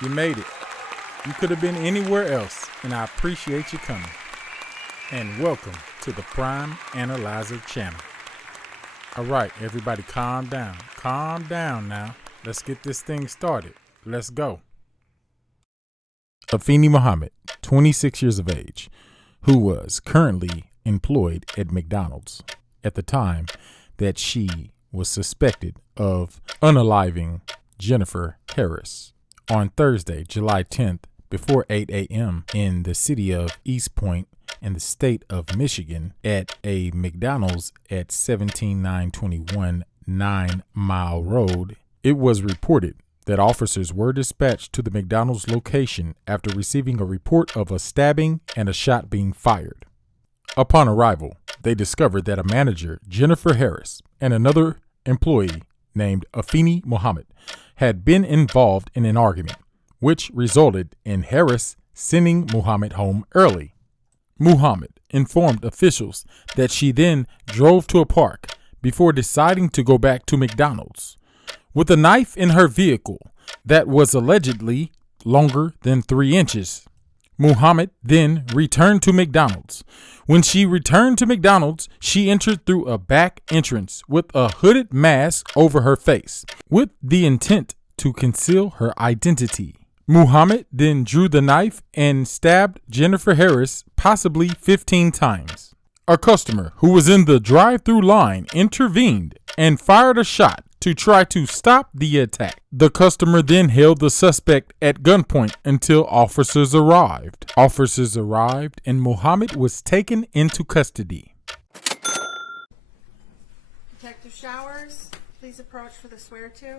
You made it. You could have been anywhere else, and I appreciate you coming. And welcome to the Prime Analyzer channel. All right, everybody calm down. Calm down now. Let's get this thing started. Let's go. Afeni Muhammad, 26 years of age, who was currently employed at McDonald's at the time that she was suspected of unaliving Jennifer Harris on Thursday, July 10th, before 8 a.m. in the city of East Point in the state of Michigan at a McDonald's at 17921 9 Mile Road. It was reported that officers were dispatched to the McDonald's location after receiving a report of a stabbing and a shot being fired. Upon arrival, they discovered that a manager, Jennifer Harris, and another employee named Afeni Muhammad had been involved in an argument, which resulted in Harris sending Muhammad home early. Muhammad informed officials that she then drove to a park before deciding to go back to McDonald's with a knife in her vehicle that was allegedly longer than 3 inches. Muhammad then returned to McDonald's. When she returned to McDonald's, she entered through a back entrance with a hooded mask over her face, with the intent to conceal her identity. Muhammad then drew the knife and stabbed Jennifer Harris possibly 15 times. A customer who was in the drive-through line intervened and fired a shot to try to stop the attack. The customer then held the suspect at gunpoint until officers arrived. Officers arrived and Muhammad was taken into custody. Detective Showers, please approach for the swear-to.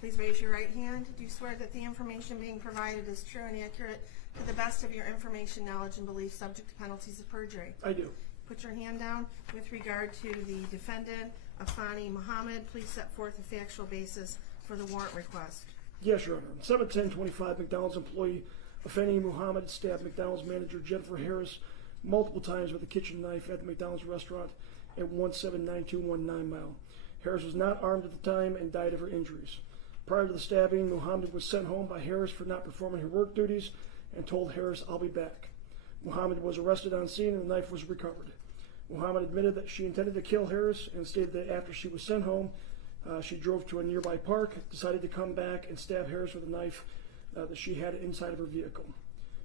Please raise your right hand. Do you swear that the information being provided is true and accurate to the best of your information, knowledge, and belief, subject to penalties of perjury? I do. Put your hand down. With regard to the defendant, Afeni Muhammad, please set forth a factual basis for the warrant request. Yes, Your Honor. On 7/10/25, McDonald's employee Afeni Muhammad stabbed McDonald's manager Jennifer Harris multiple times with a kitchen knife at the McDonald's restaurant at 17921 9 Mile. Harris was not armed at the time and died of her injuries. Prior to the stabbing, Muhammad was sent home by Harris for not performing her work duties and told Harris, "I'll be back." Muhammad was arrested on scene and the knife was recovered. Muhammad admitted that she intended to kill Harris and stated that after she was sent home, she drove to a nearby park, decided to come back and stab Harris with a knife that she had inside of her vehicle.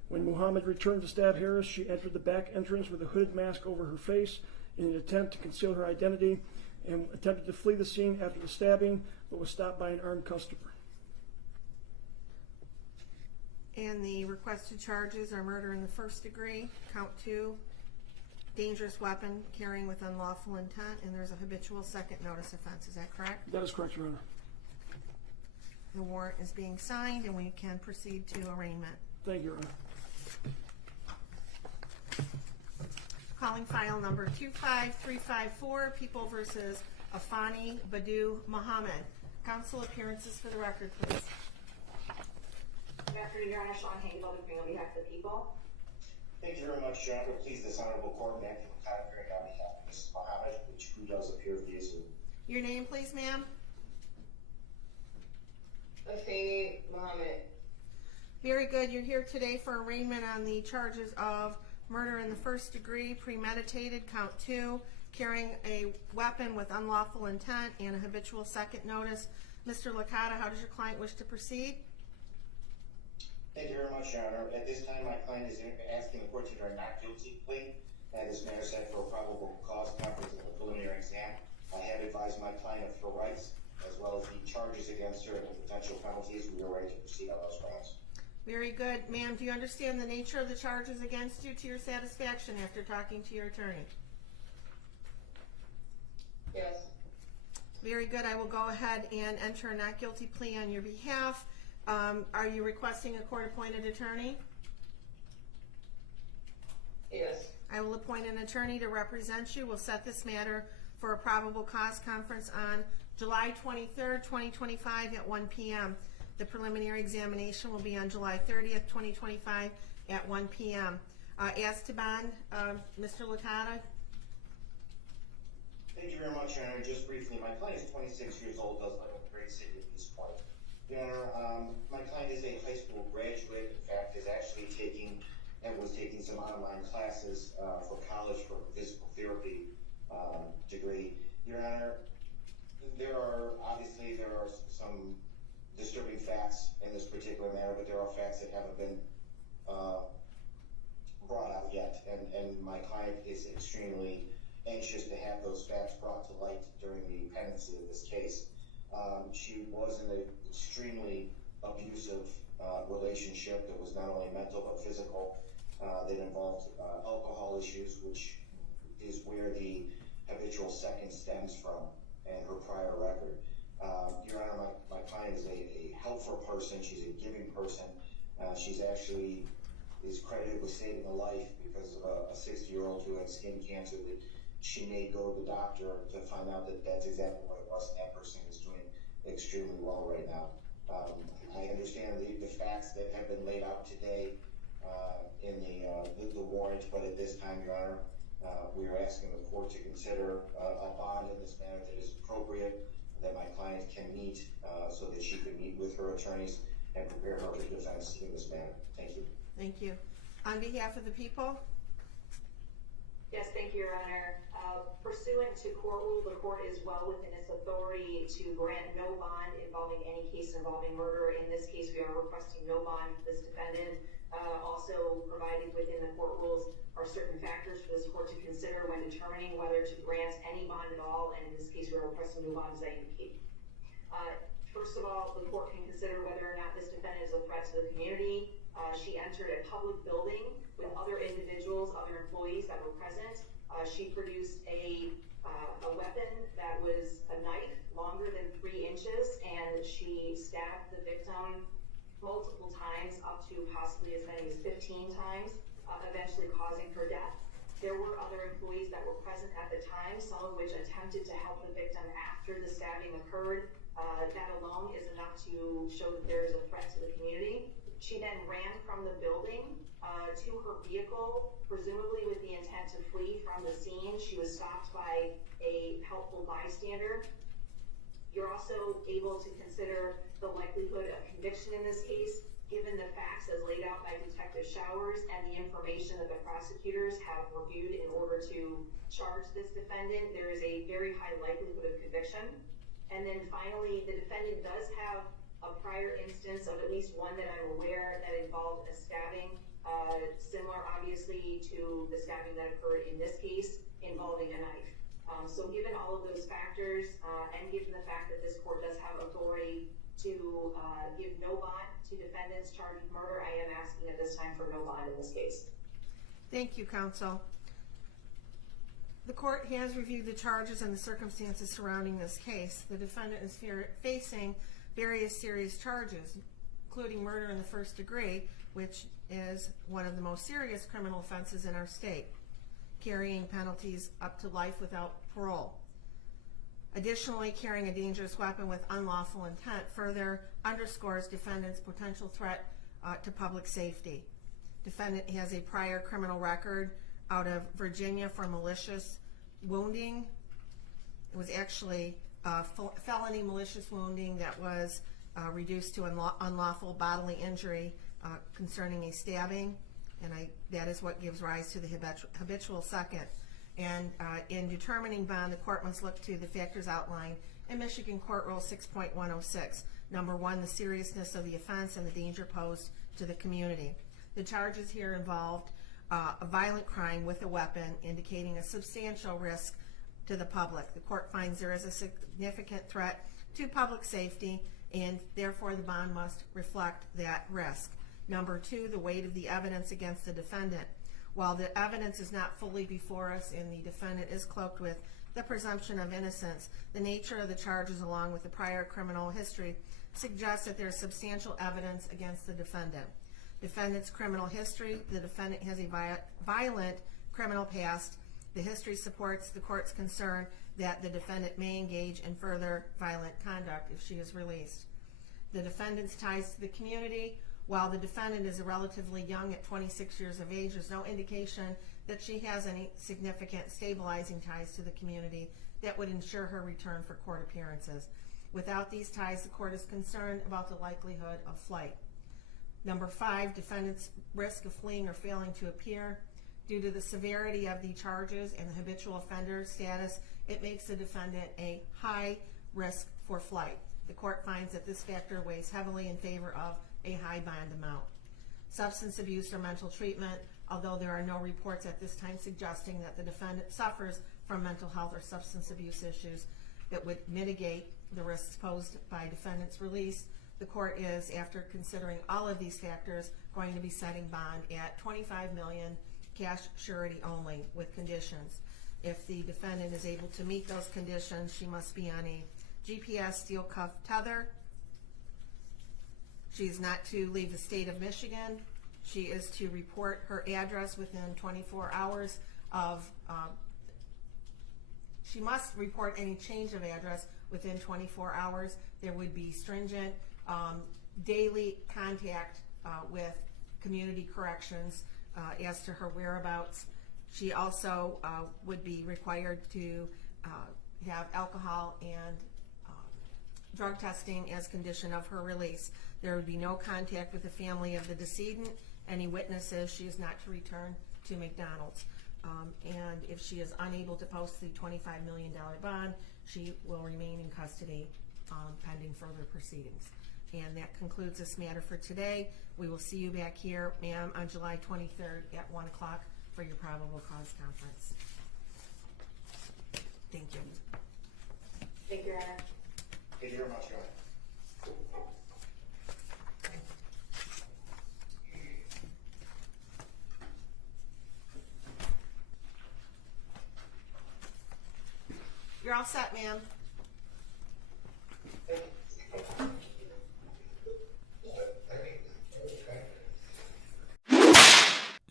When Muhammad returned to stab Harris, she entered the back entrance with a hooded mask over her face in an attempt to conceal her identity and attempted to flee the scene after the stabbing, but was stopped by an armed customer. And the requested charges are murder in the first degree, count 2, dangerous weapon carrying with unlawful intent, and there's a habitual second notice offense. Is that correct? That is correct, Your Honor. The warrant is being signed and we can proceed to arraignment. Thank you, Your Honor. Calling file number 25354, People versus Afeni Badu Muhammad. Counsel appearances for the record, please. Good afternoon, Your Honor. Sean Hayes, on behalf of the people. Thank you very much, John. Please, this honorable court, Matthew McConaughey, on behalf of Mrs. Muhammad, who does appear to be a Zoom. Your name, please, ma'am? Afeni Muhammad. Very good. You're here today for arraignment on the charges of murder in the first degree, premeditated, count 2, carrying a weapon with unlawful intent, and a habitual second notice. Mr. Licata, how does your client wish to proceed? Thank you very much, Your Honor. At this time, my client is asking the court to enter a not guilty plea, and this matter set for a probable cause conference at the preliminary exam. I have advised my client of her rights, as well as the charges against her and the potential penalties. We are ready to proceed on those grounds. Very good. Ma'am, do you understand the nature of the charges against you to your satisfaction after talking to your attorney? Yes. Very good. I will go ahead and enter a not guilty plea on your behalf. Are you requesting a court-appointed attorney? Yes. I will appoint an attorney to represent you. We'll set this matter for a probable cause conference on July 23rd, 2025 at 1 p.m. The preliminary examination will be on July 30th, 2025 at 1 p.m. As to bond, Mr. Licata. Thank you very much, Your Honor. Just briefly, my client is 26 years old, does live in the great city of East Point. Your Honor, my client is a high school graduate. In fact, is actually was taking some online classes for college for a physical therapy degree. Your Honor, there are some disturbing facts in this particular matter, but there are facts that haven't been brought out yet, and my client is extremely anxious to have those facts brought to light during the pendency of this case. She was in an extremely abusive relationship that was not only mental but physical, that involved alcohol issues, which is where the habitual second stems from, and her prior record. Your Honor, my client is a helpful person. She's a giving person. She's actually is credited with saving a life because of a 60-year-old who had skin cancer that she made go to the doctor to find out that that's exactly what it was, and that person is doing extremely well right now. I understand the facts that have been laid out today in the warrant, but at this time, Your Honor, we are asking the court to consider a bond in this manner that is appropriate, that my client can meet so that she could meet with her attorneys and prepare her defense in this manner. Thank you. Thank you. On behalf of the people? Yes, thank you, Your Honor. Pursuant to court rule, the court is well within its authority to grant no bond involving any case involving murder. In this case, we are requesting no bond for this defendant. Also provided within the court rules are certain factors for this court to consider when determining whether to grant any bond at all, and in this case, we are requesting no bond as I indicate. First of all, the court can consider whether or not this defendant is a threat to the community. She entered a public building with other individuals, other employees that were present. She produced a weapon that was a knife longer than 3 inches, and she stabbed the victim multiple times, up to possibly as many as 15 times, eventually causing her death. There were other employees that were present at the time, some of which attempted to help the victim after the stabbing occurred. That alone is enough to show that there is a threat to the community. She then ran from the building to her vehicle, presumably with the intent to flee from the scene. She was stopped by a helpful bystander. You're also able to consider the likelihood of conviction in this case, given the facts as laid out by Detective Showers and the information that the prosecutors have reviewed in order to charge this defendant. There is a very high likelihood of conviction. And then finally, the defendant does have a prior instance of at least one that I'm aware that involved a stabbing, similar obviously to the stabbing that occurred in this case involving a knife. So given all of those factors, and given the fact that this court does have authority to give no bond to defendants charged with murder, I am asking at this time for no bond in this case. Thank you, counsel. The court has reviewed the charges and the circumstances surrounding this case. The defendant is facing various serious charges, including murder in the first degree, which is one of the most serious criminal offenses in our state, carrying penalties up to life without parole. Additionally, carrying a dangerous weapon with unlawful intent further underscores defendant's potential threat to public safety. Defendant has a prior criminal record out of Virginia for malicious wounding. It was actually felony malicious wounding that was reduced to unlawful bodily injury concerning a stabbing, and that is what gives rise to the habitual second. And in determining bond, the court must look to the factors outlined in Michigan Court Rule 6.106. Number 1, the seriousness of the offense and the danger posed to the community. The charges here involved a violent crime with a weapon, indicating a substantial risk to the public. The court finds there is a significant threat to public safety, and therefore the bond must reflect that risk. Number 2, the weight of the evidence against the defendant. While the evidence is not fully before us and the defendant is cloaked with the presumption of innocence, the nature of the charges along with the prior criminal history suggests that there is substantial evidence against the defendant. Defendant's criminal history: the defendant has a violent criminal past. The history supports the court's concern that the defendant may engage in further violent conduct if she is released. The defendant's ties to the community: while the defendant is relatively young at 26 years of age, there's no indication that she has any significant stabilizing ties to the community that would ensure her return for court appearances. Without these ties, the court is concerned about the likelihood of flight. Number 5, defendant's risk of fleeing or failing to appear. Due to the severity of the charges and the habitual offender status, it makes the defendant a high risk for flight. The court finds that this factor weighs heavily in favor of a high bond amount. Substance abuse or mental treatment, although there are no reports at this time suggesting that the defendant suffers from mental health or substance abuse issues that would mitigate the risks posed by defendant's release, the court is, after considering all of these factors, going to be setting bond at $25 million, cash surety only, with conditions. If the defendant is able to meet those conditions, she must be on a GPS steel cuff tether. She is not to leave the state of Michigan. She is to report her address within 24 hours of, she must report any change of address within 24 hours. There would be stringent daily contact with community corrections as to her whereabouts. She also would be required to have alcohol and drug testing as condition of her release. There would be no contact with the family of the decedent. Any witnesses, she is not to return to McDonald's. And if she is unable to post the $25 million bond, she will remain in custody pending further proceedings. And that concludes this matter for today. We will see you back here, ma'am, on July 23rd at 1 o'clock for your probable cause conference. Thank you. Thank you, Your Honor. Thank you very much, Your Honor. You're all set, ma'am.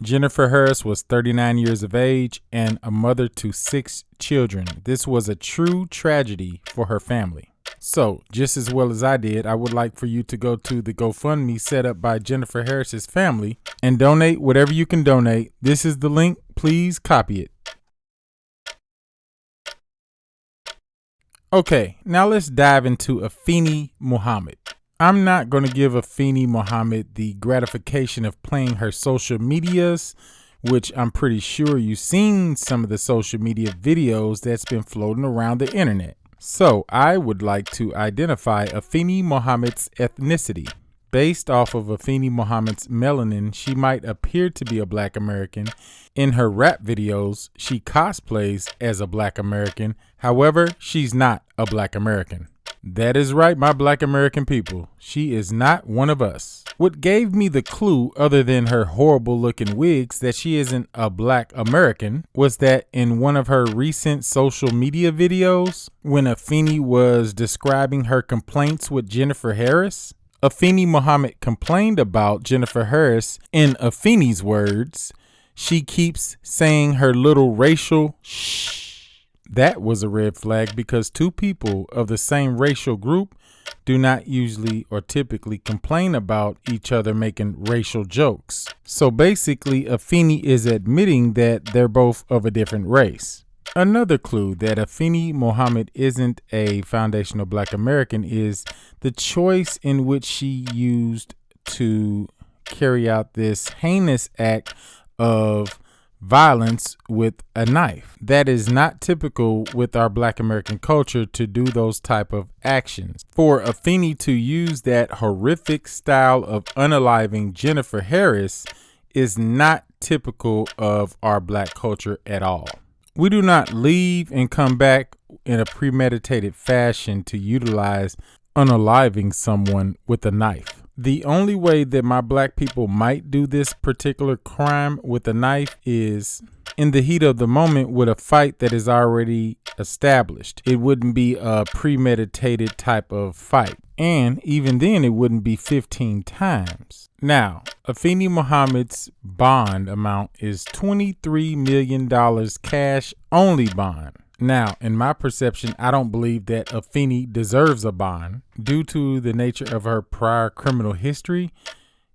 Jennifer Harris was 39 years of age and a mother to 6 children. This was a true tragedy for her family. So, just as well as I did, I would like for you to go to the GoFundMe set up by Jennifer Harris's family and donate whatever you can donate. This is the link. Please copy it. Okay, now let's dive into Afeni Muhammad. I'm not going to give Afeni Muhammad the gratification of playing her social medias, which I'm pretty sure you've seen some of the social media videos that's been floating around the internet. So I would like to identify Afeni Muhammad's ethnicity. Based off of Afeni Muhammad's melanin, she might appear to be a Black American. In her rap videos, she cosplays as a Black American. However, she's not a Black American. That is right, my Black American people. She is not one of us. What gave me the clue, other than her horrible looking wigs, that she isn't a Black American was that in one of her recent social media videos, when Afeni was describing her complaints with Jennifer Harris, Afeni Muhammad complained about Jennifer Harris. In Afeni's words, she keeps saying her little racial shh. That was a red flag because two people of the same racial group do not usually or typically complain about each other making racial jokes. So basically, Afeni is admitting that they're both of a different race. Another clue that Afeni Muhammad isn't a foundational Black American is the choice in which she used to carry out this heinous act of violence with a knife. That is not typical with our Black American culture to do those type of actions. For Afeni to use that horrific style of unaliving Jennifer Harris is not typical of our Black culture at all. We do not leave and come back in a premeditated fashion to utilize unaliving someone with a knife. The only way that my Black people might do this particular crime with a knife is in the heat of the moment with a fight that is already established. It wouldn't be a premeditated type of fight. And even then, it wouldn't be 15 times. Now, Afeni Muhammad's bond amount is $23 million cash only bond. Now, in my perception, I don't believe that Afeni deserves a bond due to the nature of her prior criminal history.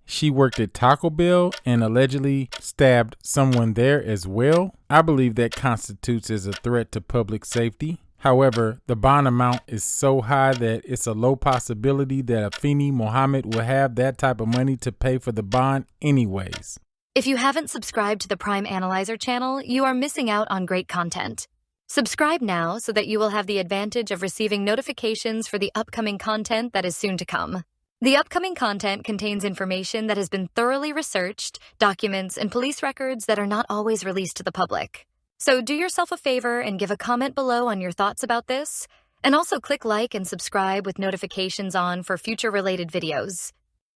She worked at Taco Bell and allegedly stabbed someone there as well. I believe that constitutes as a threat to public safety. However, the bond amount is so high that it's a low possibility that Afeni Muhammad will have that type of money to pay for the bond anyways. If you haven't subscribed to the Prime Analyzer channel, you are missing out on great content. Subscribe now so that you will have the advantage of receiving notifications for the upcoming content that is soon to come. The upcoming content contains information that has been thoroughly researched, documents, and police records that are not always released to the public. So do yourself a favor and give a comment below on your thoughts about this, and also click like and subscribe with notifications on for future related videos.